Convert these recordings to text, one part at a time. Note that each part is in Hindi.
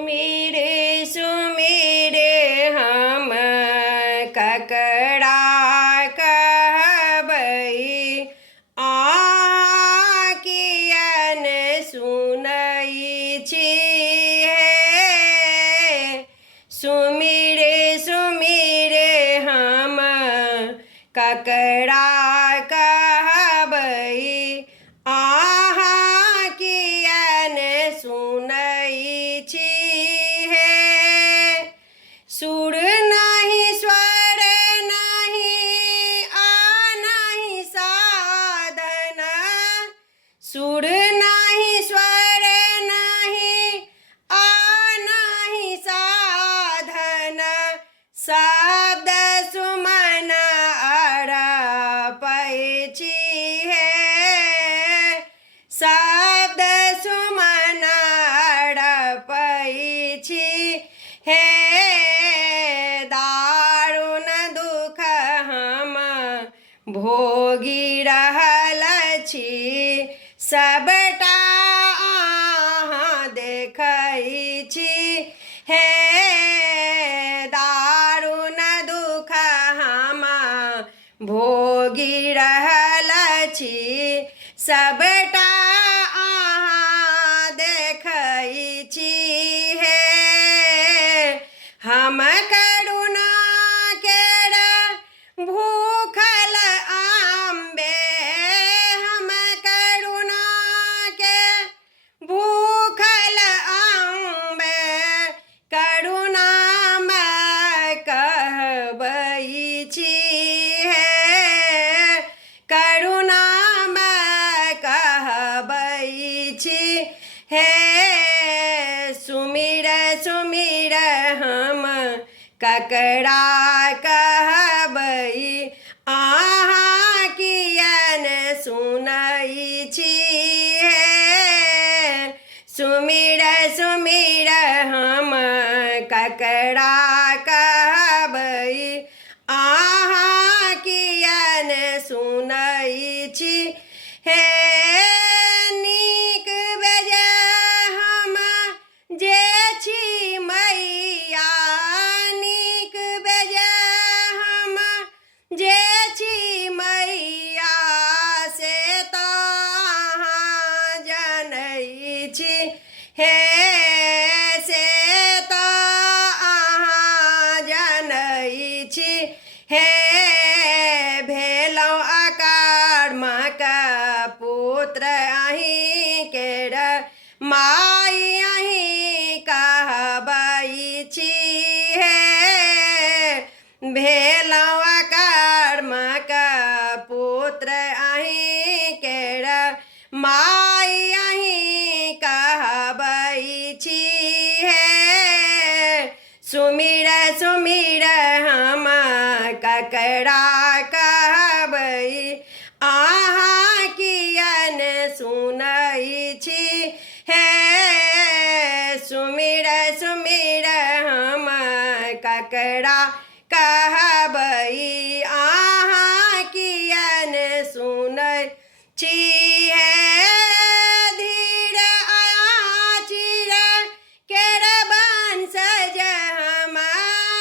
सुमिरे सुमिरे हम ककड़ा कहबई आकियन सुनई छी है। सुमिरे सुमिरे हम ककड़ा कहबई आहा कियन सुनई छी है। सुर नहीं स्वर नहीं आ नहीं साधन, सुर नहीं स्वर नहीं आ नहीं साधन, शब्द सुमन अरपै छी है। शब्द सुमन अरपै छी हे। दारुण दुख हम भोगी रहल छी, सबटा अहाँ देखै छी हे। दारुण दुख हम भोगी रहल छी, सबटा अहाँ देखै छी हे। हम करुणा केर भूखल आम्बे, हम करुणा के भूखल आम्बे, करुणामय कहबै छी है। करुणामय कहबै छी हे। सुमिर सुमिर हम ककड़ा कहबई आहा कियन सुनई छी है। सुमिर सुमिर हम ककड़ा कहबई आहा कियन सुनई छी हे। नीक बेजाय हम जे छी मैया, नीक बेजाय हम जे छी मैया, से तऽ अहाँ जनै छी हे। से तऽ अहाँ जनै छी हे। भेलौं अकर्मक पुत्र अहीं केर माई अहीं कहबै छी हे। भेलौं अकर्मक पुत्र अहीं केर माई अहीं कहबै छी है। सुमिर सुमिर हम ककड़ा कहबई आहा कियन सुनई छी है। सुमिर सुमिर हम ककड़ा कहबई आहा कियन सुनई छी है। धीर आचिर केर वंशज हम,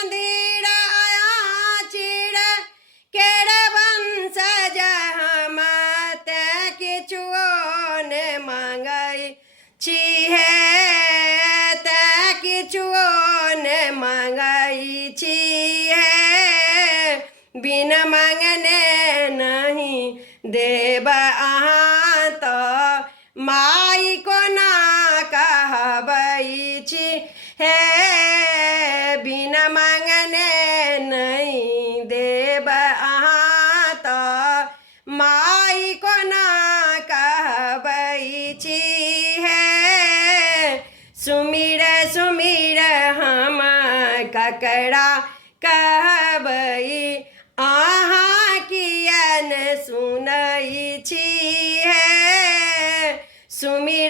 धीर आचिर केर वंशज हम, तेँ किछुओ ने मांगै छी है। तेँ किछुओ ने मांगै छी है। बिन मांगने नहीं देब अहाँ तऽ माई कोना कहबै छी हे। बिन मांगने नहीं देब अहाँ तऽ माई कोना कहबै छी है। सुमिर सुमिर हम ककड़ा कहबई आहा कियन सुनई छी है। सुमिर